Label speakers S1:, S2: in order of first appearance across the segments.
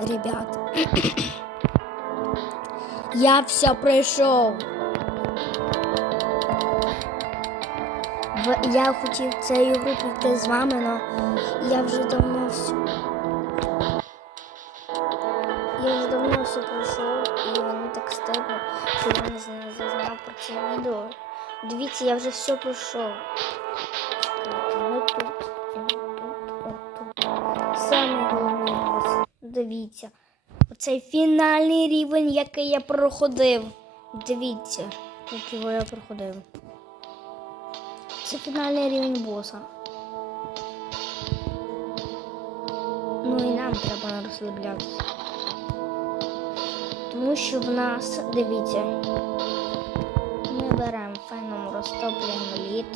S1: ребят. Я все пройшов. Я хотів цією гру прийти з вами, але я вже давно все. Я вже давно все пройшов, і мені так стидно, що я не зазнав про це відео. Дивіться, я вже все пройшов. Саме головне. Дивіться. Оцей фінальний рівень, який я проходив. Дивіться, як я проходив. Це фінальний рівень боса. Ну і нам треба розслаблятися. Тому що в нас, дивіться, ми беремо феном розтоплюємо лід.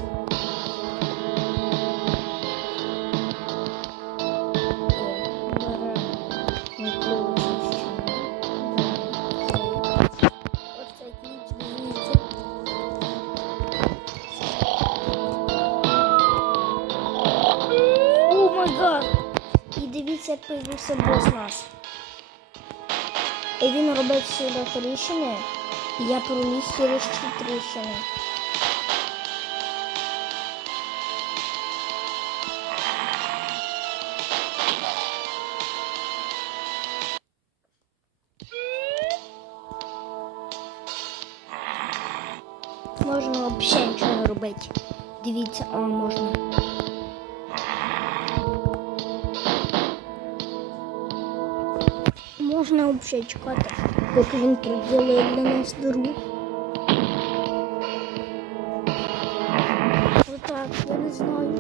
S1: О! І дивіться, як появився бос нас. І він робив сюди тріщини, і я проліз через ці тріщини. Можна взагалі нічого не робити. Дивіться, а можна. Можна взагалі чекати, поки він приділить для нас дорогу. Отак, я не знаю.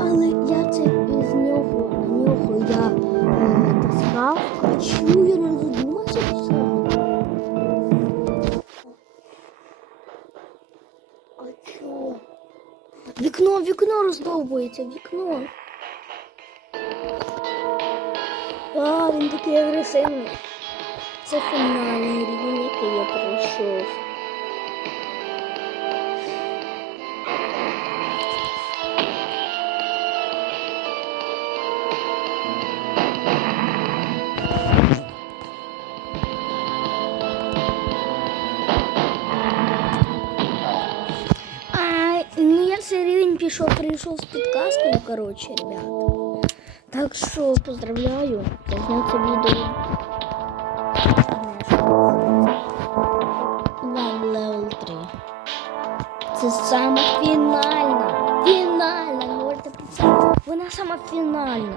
S1: Але я це з нього, на нього я е, таскав, чому я не задумався про? А чого? Вікно, вікно роздовбується, вікно. А, він такий агресивний. Це фінальний рівень, який я пройшов. А, ну я цей рівень пішов, прийшов з підказкою, коротше, ребят. Так що поздравляю, я зняв це відео. Левел 3. Це саме фінальна. Фінальна, говорите про це. Вона саме фінальна.